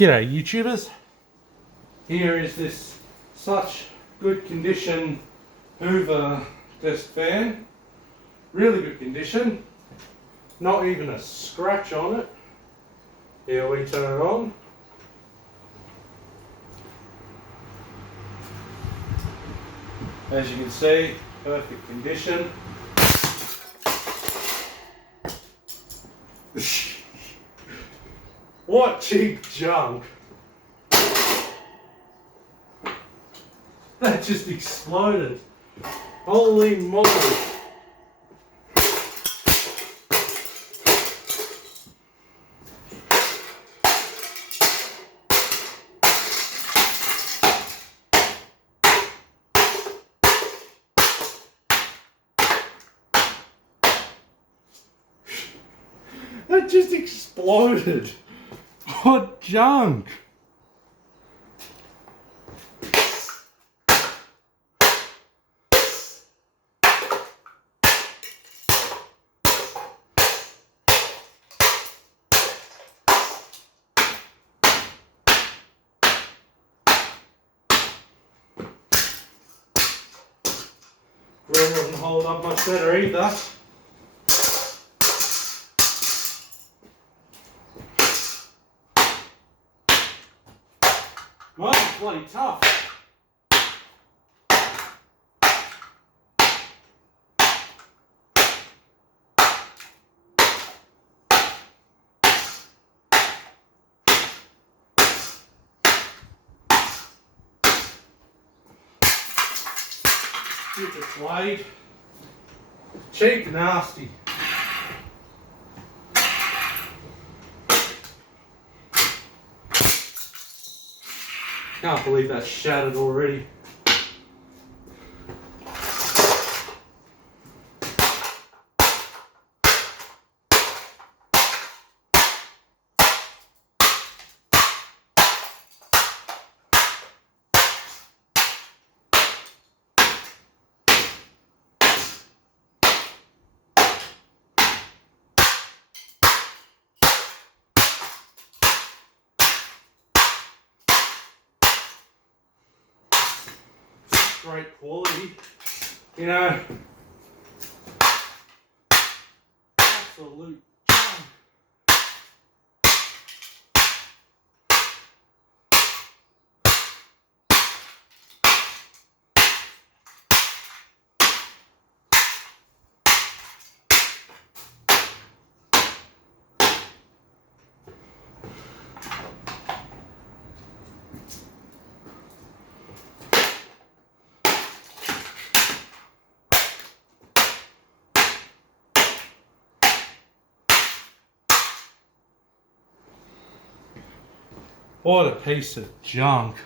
G'day YouTubers, here is this such good condition Hoover desk fan, really good condition, not even a scratch on it. Here we turn it on. As you can see, perfect condition. What cheap junk! That just exploded. Holy moly! That just exploded. What junk? Grill doesn't hold up much better either. Well, it's bloody tough. Stupid blade. Cheap and nasty. Can't believe that's shattered already. Great quality, you know, absolute junk. What a piece of junk.